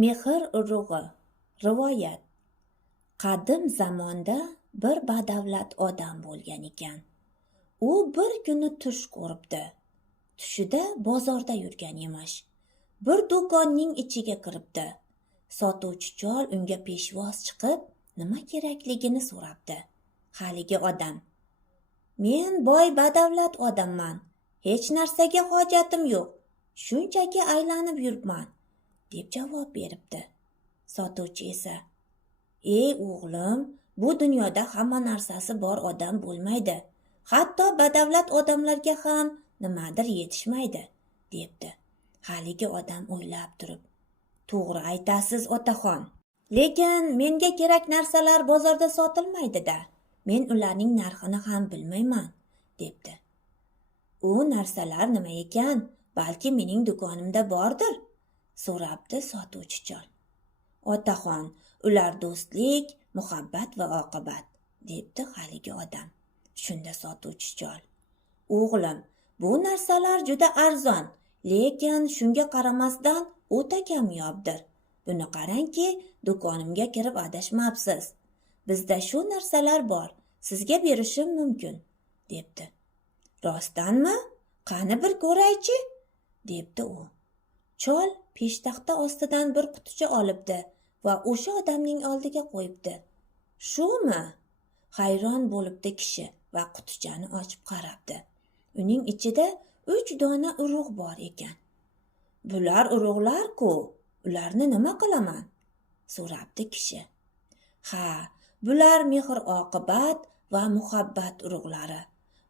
Mehr urug'i. Rivoyat. Qadim zamonda bir badavlat odam bo'lgan ekan. U bir kuni tush ko'ribdi. Tushida bozorda yurgan emish. Bir do'konning ichiga kiribdi. Sotuvchi chol unga peshvoz chiqib, nima kerakligini so'rabdi. Haligi odam: "Men boy badavlat odamman. Hech narsaga hojatim yo'q. Shunchaki aylanib yuribman", deb javob beribdi. Sotuvchi esa: "Ey o'g'lim, bu dunyoda hamma narsasi bor odam bo'lmaydi. Hatto badavlat odamlarga ham nimadir yetishmaydi", debdi. Haligi odam o'ylab turib: "To'g'ri aytasiz, otaxon. Lekin menga kerak narsalar bozorda sotilmaydi-da. Men ularning narxini ham bilmayman", debdi. "U narsalar nima ekan? Balki mening do'konimda bordir", so'rabdi sotuvchi chol. "Otaxon, ular do'stlik, muhabbat va oqibat", debdi haligi odam. Shunda sotuvchi chol: "O'g'lim, bu narsalar juda arzon, lekin shunga qaramasdan o'ta kamyobdir. Buni qarangki, do'konimga kirib adashmabsiz. Bizda shu narsalar bor, sizga berishim mumkin", debdi. "Rostdanmi? Qani bir ko'raychi", debdi u. Chol peshtaxta ostidan bir quticha olibdi va o'sha odamning oldiga qo'yibdi. "Shumi?" hayron bo'libdi kishi va qutichani ochib qarabdi. Uning ichida 3 dona urug' bor ekan. "Bular urug'lar-ku, ularni nima qilaman?" so'rabdi kishi. "Ha, bular mehr-oqibat va muhabbat urug'lari.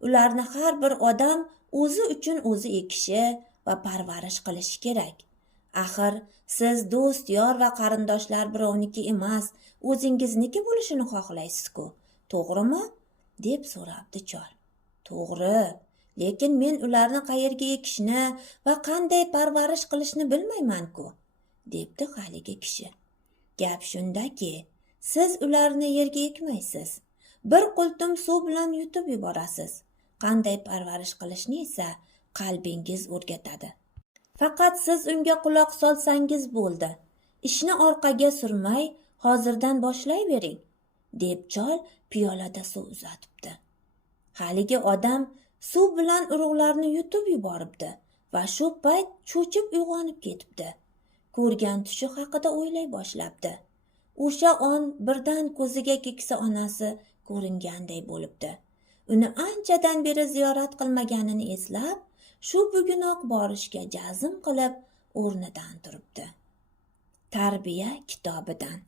Ularni har bir odam o'zi uchun o'zi ekishi va parvarish qilishi kerak. Axir siz do'st, yor va qarindoshlar birovniki emas, o'zingizniki bo'lishini xohlaysiz-ku, to'g'rimi?" deb so'rabdi chol. "To'g'ri, lekin men ularni qayerga ekishni va qanday parvarish qilishni bilmayman-ku", debdi haligi kishi. "Gap shundaki, siz ularni yerga ekmaysiz. Bir qultum suv bilan yutib yuborasiz. Qanday parvarish qilishni esa qalbingiz o'rgatadi. Faqat siz unga quloq solsangiz bo'ldi. Ishni orqaga surmay, hozirdan boshlayvering", deb chol piyolada suv uzatibdi. Haligi odam suv bilan urug'larni yutib yuboribdi va shu payt cho'chib uyg'onib ketibdi. Ko'rgan tushi haqida o'ylay boshlabdi. O'sha on birdan ko'ziga keksa onasi ko'ringanday bo'libdi. Uni anchadan beri ziyorat qilmaganini eslab, shu bugunoq borishga jazm qilib o'rnidan turibdi. Tarbiya kitobidan.